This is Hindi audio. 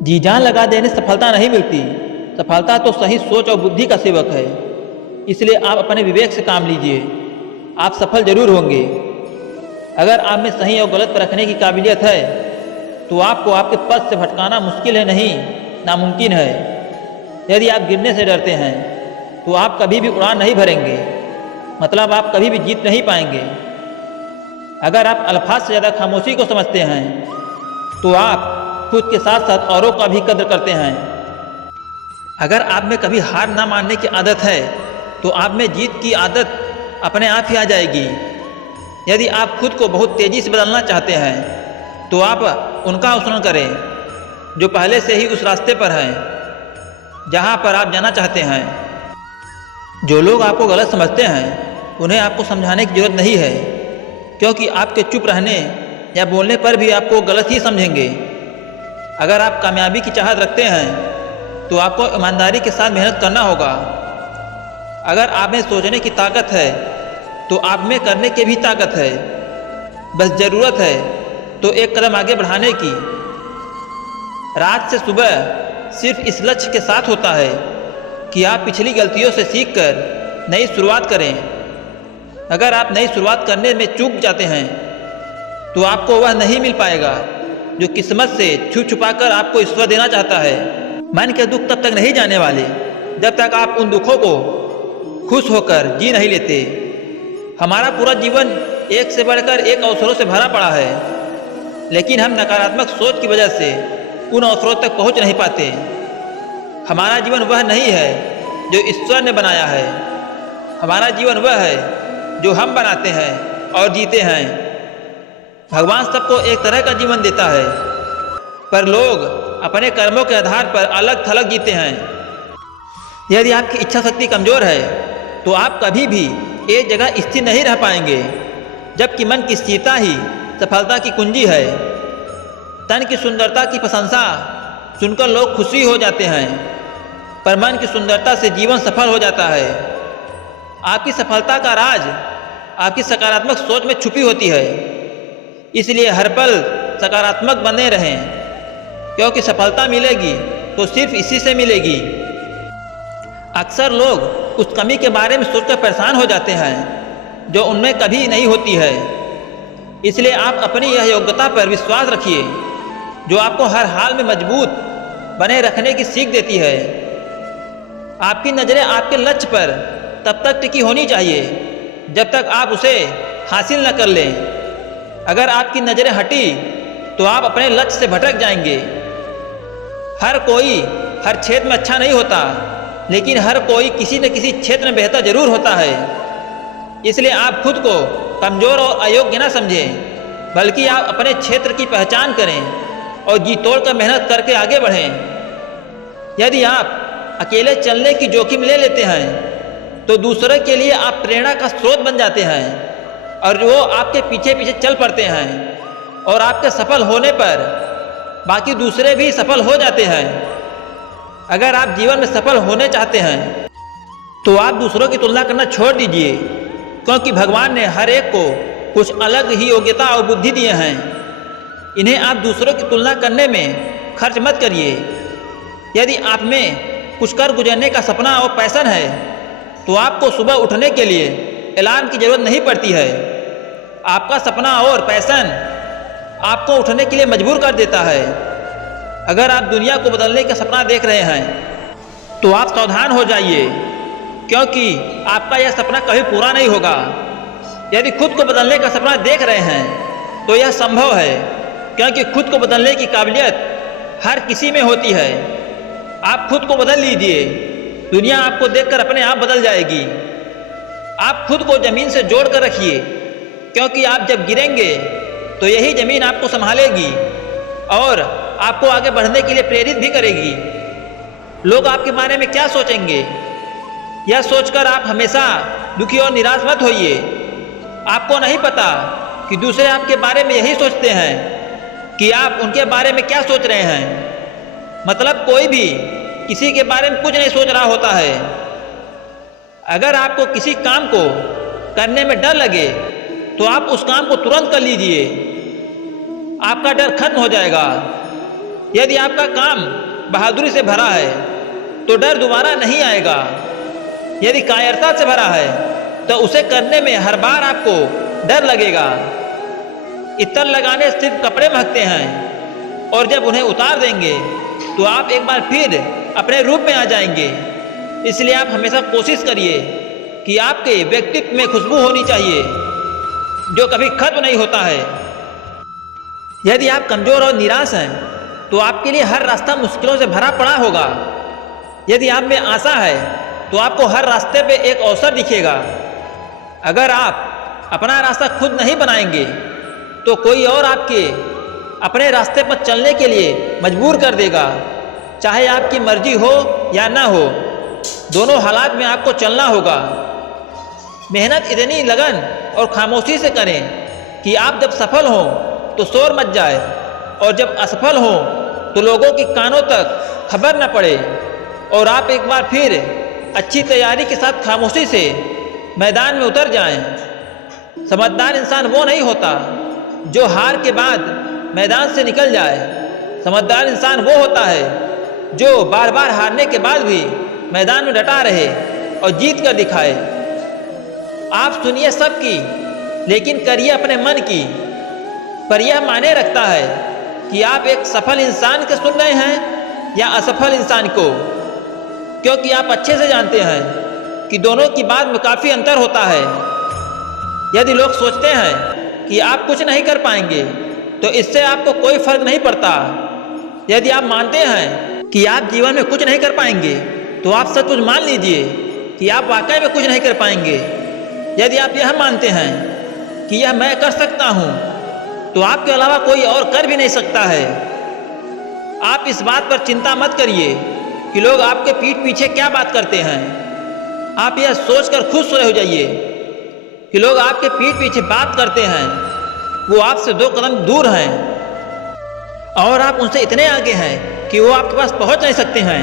जी जान लगा देने से सफलता नहीं मिलती। सफलता तो सही सोच और बुद्धि का सेवक है। इसलिए आप अपने विवेक से काम लीजिए, आप सफल जरूर होंगे। अगर आप में सही और गलत पर रखने की काबिलियत है तो आपको आपके पद से भटकाना मुश्किल है नहीं, नामुमकिन है। यदि आप गिरने से डरते हैं तो आप कभी भी उड़ान नहीं भरेंगे, मतलब आप कभी भी जीत नहीं पाएंगे। अगर आप अल्फाज से ज़्यादा खामोशी को समझते हैं तो आप खुद के साथ साथ औरों का भी कद्र करते हैं। अगर आप में कभी हार ना मानने की आदत है तो आप में जीत की आदत अपने आप ही आ जाएगी। यदि आप खुद को बहुत तेज़ी से बदलना चाहते हैं तो आप उनका अनुसरण करें जो पहले से ही उस रास्ते पर हैं जहां पर आप जाना चाहते हैं। जो लोग आपको गलत समझते हैं उन्हें आपको समझाने की जरूरत नहीं है, क्योंकि आपके चुप रहने या बोलने पर भी आपको गलत ही समझेंगे। अगर आप कामयाबी की चाहत रखते हैं तो आपको ईमानदारी के साथ मेहनत करना होगा। अगर आप में सोचने की ताकत है तो आप में करने की भी ताकत है। बस ज़रूरत है तो एक कदम आगे बढ़ाने की। रात से सुबह सिर्फ इस लक्ष्य के साथ होता है कि आप पिछली गलतियों से सीखकर नई शुरुआत करें। अगर आप नई शुरुआत करने में चूक जाते हैं तो आपको वह नहीं मिल पाएगा जो किस्मत से छुप छुपा कर आपको ईश्वर देना चाहता है। मन के दुख तब तक नहीं जाने वाले जब तक आप उन दुखों को खुश होकर जी नहीं लेते। हमारा पूरा जीवन एक से बढ़कर एक अवसरों से भरा पड़ा है, लेकिन हम नकारात्मक सोच की वजह से उन अवसरों तक पहुंच नहीं पाते। हमारा जीवन वह नहीं है जो ईश्वर ने बनाया है, हमारा जीवन वह है जो हम बनाते हैं और जीते हैं। भगवान सबको एक तरह का जीवन देता है, पर लोग अपने कर्मों के आधार पर अलग थलग जीते हैं। यदि आपकी इच्छा शक्ति कमज़ोर है तो आप कभी भी एक जगह स्थिर नहीं रह पाएंगे, जबकि मन की स्थिरता ही सफलता की कुंजी है। तन की सुंदरता की प्रशंसा सुनकर लोग खुशी हो जाते हैं, पर मन की सुंदरता से जीवन सफल हो जाता है। आपकी सफलता का राज आपकी सकारात्मक सोच में छुपी होती है। इसलिए हर पल सकारात्मक बने रहें, क्योंकि सफलता मिलेगी तो सिर्फ इसी से मिलेगी। अक्सर लोग उस कमी के बारे में सोचकर परेशान हो जाते हैं जो उनमें कभी नहीं होती है। इसलिए आप अपनी यह योग्यता पर विश्वास रखिए जो आपको हर हाल में मजबूत बने रखने की सीख देती है। आपकी नज़रें आपके लक्ष्य पर तब तक टिकी होनी चाहिए जब तक आप उसे हासिल न कर लें। अगर आपकी नज़रें हटी तो आप अपने लक्ष्य से भटक जाएंगे। हर कोई हर क्षेत्र में अच्छा नहीं होता, लेकिन हर कोई किसी न किसी क्षेत्र में बेहतर जरूर होता है। इसलिए आप खुद को कमज़ोर और अयोग्य न समझें, बल्कि आप अपने क्षेत्र की पहचान करें और जी तोड़ कर मेहनत करके आगे बढ़ें। यदि आप अकेले चलने की जोखिम ले लेते हैं तो दूसरे के लिए आप प्रेरणा का स्रोत बन जाते हैं और वो आपके पीछे पीछे चल पड़ते हैं, और आपके सफल होने पर बाकी दूसरे भी सफल हो जाते हैं। अगर आप जीवन में सफल होने चाहते हैं तो आप दूसरों की तुलना करना छोड़ दीजिए, क्योंकि भगवान ने हर एक को कुछ अलग ही योग्यता और बुद्धि दिए हैं। इन्हें आप दूसरों की तुलना करने में खर्च मत करिए। यदि आप में कुछ कर गुजरने का सपना और पैशन है तो आपको सुबह उठने के लिए अलार्म की जरूरत नहीं पड़ती है। आपका सपना और पैशन आपको उठने के लिए मजबूर कर देता है। अगर आप दुनिया को बदलने का सपना देख रहे हैं तो आप सावधान हो जाइए, क्योंकि आपका यह सपना कभी पूरा नहीं होगा। यदि खुद को बदलने का सपना देख रहे हैं तो यह संभव है, क्योंकि खुद को बदलने की काबिलियत हर किसी में होती है। आप खुद को बदल लीजिए, दुनिया आपको देखकर अपने आप बदल जाएगी। आप खुद को ज़मीन से जोड़ कर रखिए, क्योंकि आप जब गिरेंगे तो यही ज़मीन आपको संभालेगी और आपको आगे बढ़ने के लिए प्रेरित भी करेगी। लोग आपके बारे में क्या सोचेंगे, यह सोचकर आप हमेशा दुखी और निराश मत होइए। आपको नहीं पता कि दूसरे आपके बारे में यही सोचते हैं कि आप उनके बारे में क्या सोच रहे हैं। मतलब कोई भी किसी के बारे में कुछ नहीं सोच रहा होता है। अगर आपको किसी काम को करने में डर लगे तो आप उस काम को तुरंत कर लीजिए, आपका डर खत्म हो जाएगा। यदि आपका काम बहादुरी से भरा है तो डर दोबारा नहीं आएगा। यदि कायरता से भरा है तो उसे करने में हर बार आपको डर लगेगा। इत्र लगाने से सिर्फ कपड़े महकते हैं और जब उन्हें उतार देंगे तो आप एक बार फिर अपने रूप में आ जाएंगे। इसलिए आप हमेशा कोशिश करिए कि आपके व्यक्तित्व में खुशबू होनी चाहिए जो कभी खत्म नहीं होता है। यदि आप कमजोर और निराश हैं तो आपके लिए हर रास्ता मुश्किलों से भरा पड़ा होगा। यदि आप में आशा है तो आपको हर रास्ते पे एक अवसर दिखेगा। अगर आप अपना रास्ता खुद नहीं बनाएंगे तो कोई और आपके अपने रास्ते पर चलने के लिए मजबूर कर देगा। चाहे आपकी मर्जी हो या ना हो, दोनों हालात में आपको चलना होगा। मेहनत इतनी लगन और खामोशी से करें कि आप जब सफल हों तो शोर मच जाए और जब असफल हों तो लोगों के कानों तक खबर न पड़े और आप एक बार फिर अच्छी तैयारी के साथ खामोशी से मैदान में उतर जाएं। समझदार इंसान वो नहीं होता जो हार के बाद मैदान से निकल जाए। समझदार इंसान वो होता है जो बार बार हारने के बाद भी मैदान में डटा रहे और जीत कर दिखाए। आप सुनिए सबकी लेकिन करिए अपने मन की। पर यह मायने रखता है कि आप एक सफल इंसान के सुन रहे हैं या असफल इंसान को, क्योंकि आप अच्छे से जानते हैं कि दोनों की बात में काफ़ी अंतर होता है। यदि लोग सोचते हैं कि आप कुछ नहीं कर पाएंगे तो इससे आपको कोई फर्क नहीं पड़ता। यदि आप मानते हैं कि आप जीवन में कुछ नहीं कर पाएंगे तो आप सचमुच मान लीजिए कि आप वाकई में कुछ नहीं कर पाएंगे। यदि आप यह मानते हैं कि यह मैं कर सकता हूँ तो आपके अलावा कोई और कर भी नहीं सकता है। आप इस बात पर चिंता मत करिए कि लोग आपके पीठ पीछे क्या बात करते हैं। आप यह सोचकर खुश हो जाइए कि लोग आपके पीठ पीछे बात करते हैं वो आपसे 2 कदम दूर हैं और आप उनसे इतने आगे हैं कि वो आपके पास पहुंच नहीं सकते हैं।